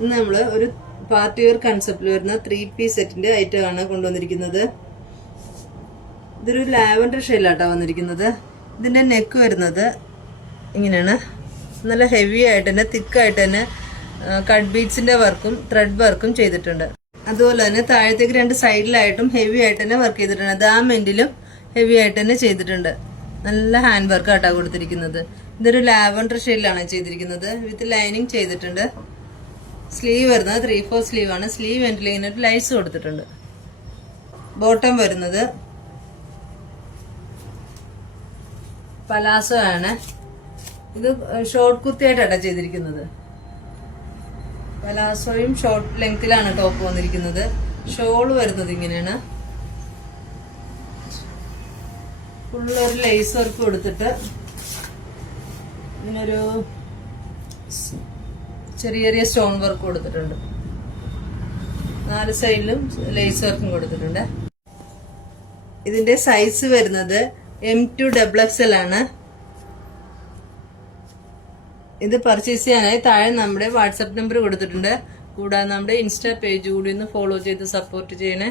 ഇന്ന് നമ്മൾ ഒരു പാർട്ടി വെയർ കൺസെപ്റ്റിൽ വരുന്ന 3-piece സെറ്റിന്റെ ഐറ്റം ആണ് കൊണ്ടുവന്നിരിക്കുന്നത്. ഇതൊരു ലാവൻഡർ ഷെയ്ഡിലാട്ടോ വന്നിരിക്കുന്നത്. ഇതിന്റെ നെക്ക് വരുന്നത് ഇങ്ങനെയാണ്. നല്ല ഹെവി ആയിട്ട് തന്നെ തിക്കായിട്ട് തന്നെ കട്ട് ബീഡ്സിന്റെ വർക്കും ത്രെഡ് വർക്കും ചെയ്തിട്ടുണ്ട്. അതുപോലെ തന്നെ താഴത്തേക്ക് 2 സൈഡിലായിട്ടും ഹെവി ആയിട്ട് തന്നെ വർക്ക് ചെയ്തിട്ടുണ്ട്. അത് ആ മെന്റിലും ഹെവി ആയിട്ട് തന്നെ ചെയ്തിട്ടുണ്ട്. നല്ല ഹാൻഡ് വർക്ക് ആട്ടാ കൊടുത്തിരിക്കുന്നത്. ഇതൊരു ലാവൻഡർ ഷെയ്ഡിലാണ് ചെയ്തിരിക്കുന്നത്. വിത്ത് ലൈനിങ് ചെയ്തിട്ടുണ്ട്. സ്ലീവ് വരുന്നത് 3/4 സ്ലീവ് ആണ്. സ്ലീവ് എൻഡിൽ ഇങ്ങനെ ഒരു ലൈസ് കൊടുത്തിട്ടുണ്ട്. ബോട്ടം വരുന്നത് പലാസോ ആണ്. ഇത് ഷോർട്ട് കുർത്തിയായിട്ടാണ് ചെയ്തിരിക്കുന്നത്. പലാസോയും ഷോർട്ട് ലെങ്തിലാണ് ടോപ്പ് വന്നിരിക്കുന്നത്. ഷോള് വരുന്നത് ഇങ്ങനെയാണ്. ഫുള്ളൊരു ലേസ് വർക്ക് കൊടുത്തിട്ട് ഇങ്ങനൊരു ചെറിയ ചെറിയ സ്റ്റോൺ വർക്ക് കൊടുത്തിട്ടുണ്ട്. 4 സൈഡിലും ലേസ് വർക്കും കൊടുത്തിട്ടുണ്ട്. ഇതിന്റെ സൈസ് വരുന്നത് M2XXL ആണ്. ഇത് പർച്ചേസ് ചെയ്യാനായി താഴെ നമ്മുടെ വാട്സാപ്പ് നമ്പർ കൊടുത്തിട്ടുണ്ട്. കൂടാതെ നമ്മുടെ ഇൻസ്റ്റാ പേജ് കൂടി ഒന്ന് ഫോളോ ചെയ്ത് സപ്പോർട്ട് ചെയ്യണേ.